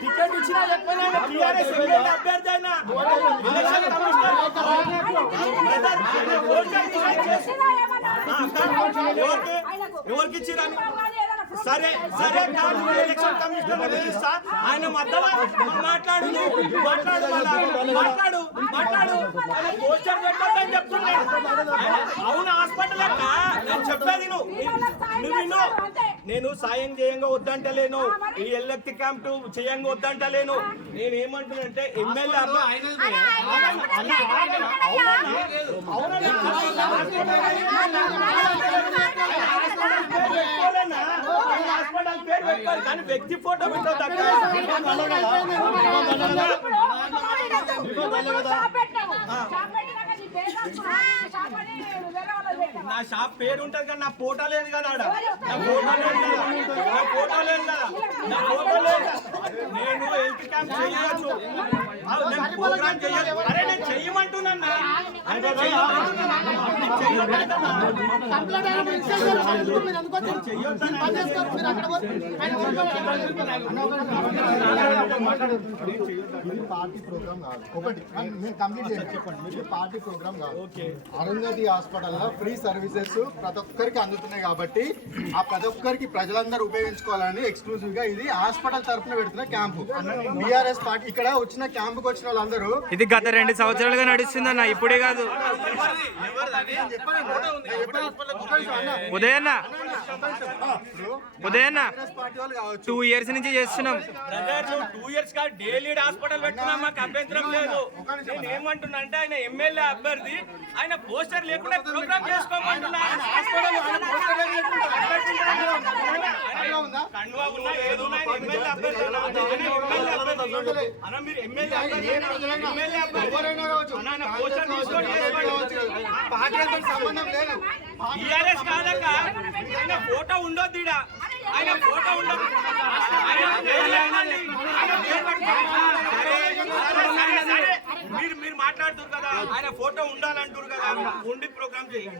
Ticket ఇచ్చినా చెప్పినా TRS MLA అభ్యర్థి అయినా ఎవరికి ఇచ్చిరని సరే సరే ఎలక్షన్ కమిషనర్ పిలుస్తా ఆయన మధ్యలో మాట్లాడు పోస్టర్ పెట్టొద్దని చెప్తున్నాడు. అవును హాస్పిటల్ అక్క నేను చెప్పేది నువ్వు నేను సాయం చేయంగా వద్దంటలేను, ఈ ఎల్ఎఫ్టి క్యాంప్ చేయంగా వద్దంటలేను. నేను ఏమంటున్నానంటే ఎమ్మెల్యే హాస్పిటల్ పేరు పెట్టారు కానీ వ్యక్తి ఫోటో పెట్టదు. నా షాప్ పేరు ఉంటది కానీ నా ఫోటో లేదు కదా, నా ఫోటో లేదు కదా. నేను హెల్త్ క్యాంప్ చేయొచ్చు, నేను ప్రోగ్రామ్ చేయాలి. అరే నేను చెయ్యమంటున్నా, పార్టీ ప్రోగ్రామ్ కాదు. ఒకటి నేను కంప్లీట్ చేసి చెప్పండి, పార్టీ ప్రోగ్రామ్ కాదు. అరుంధతి హాస్పిటల్లో ఫ్రీ సర్వీసెస్ ప్రతి ఒక్కరికి అందుతున్నాయి కాబట్టి ఆ ప్రతి ఒక్కరికి ప్రజలందరూ ఉపయోగించుకోవాలని ఎక్స్క్లూజివ్ గా ఇది హాస్పిటల్ తరఫున పెడుతున్న క్యాంపు. టీఆర్ఎస్ పార్టీ ఇక్కడ వచ్చిన క్యాంపుకి వచ్చిన వాళ్ళందరూ ఇది గత 2 సంవత్సరాలుగా నడుస్తుందన్న, ఇప్పుడే కాదు. ఉదయన్న 2 years నుంచి చేస్తున్నాం. 2 years గా డైలీ హాస్పిటల్ పెట్టుకున్నాం, మాకు అభ్యంతరం లేదు. నేను ఏమంటున్నా అంటే ఆయన ఎమ్మెల్యే అభ్యర్థి, ఆయన పోస్టర్ లేకుండా ప్రోగ్రామ్ చేసుకోమంటున్నా. టీఆర్ఎస్ కాదక్క, ఆయన ఫోటో ఉండొద్దు, ఆయన ఫోటో ఉండదు. మీరు మాట్లాడుతున్నారు కదా, ఆయన ఫోటో ఉండాలంటారు కదా, ఉండి ప్రోగ్రామ్ చేయండి.